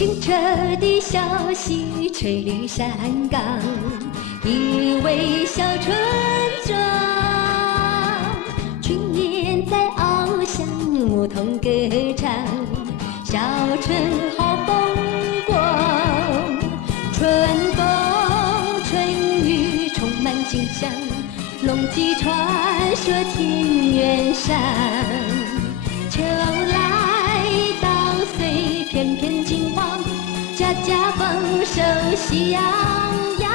清澈的小溪吹绿山岗，一位小村庄，群雁在翱翔，牧童歌唱，小村好风光。春风春雨充满景象，龙骑传说田园上。秋来稻穗片片金黄，家家丰收喜洋洋。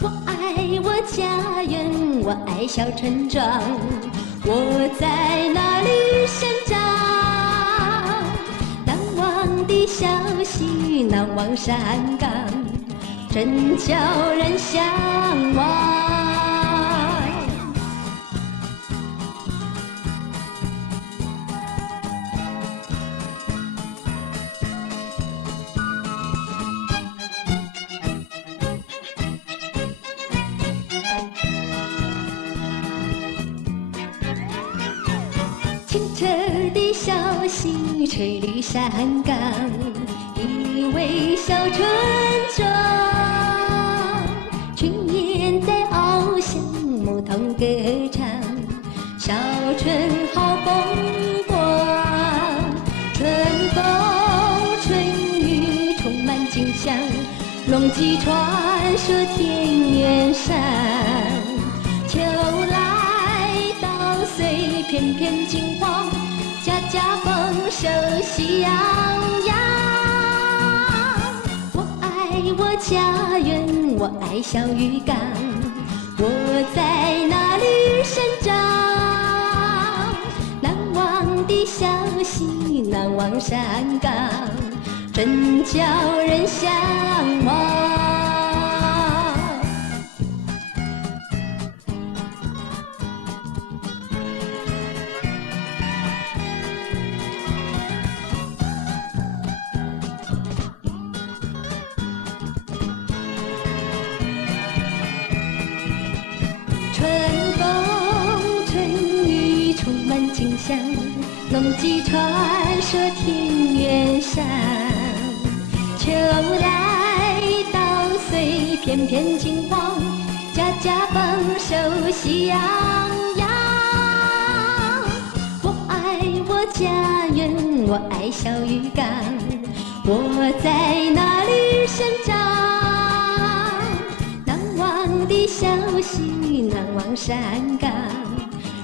我爱我家园，我爱小村庄，我在哪里生长？难忘的小溪，难忘山岗，真叫人向往。清澈的小溪吹绿山岗，一位小村庄，群雁在翱翔，牧童歌唱，小村好风光。春风春雨充满景象，龙骑传说田园上。秋来稻穗片片金黄，家家丰收喜洋洋。我爱我家园，我爱小渔港，我在哪里生长？难忘的小溪，难忘山岗，真叫人向往。春风春雨充满景象，龙骑传说田园上。秋来稻穗片片金黄，家家丰收喜洋洋。我爱我家园，我爱小渔港，我在哪里生长？难忘的小溪，难忘山岗，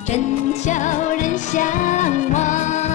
真叫人向往。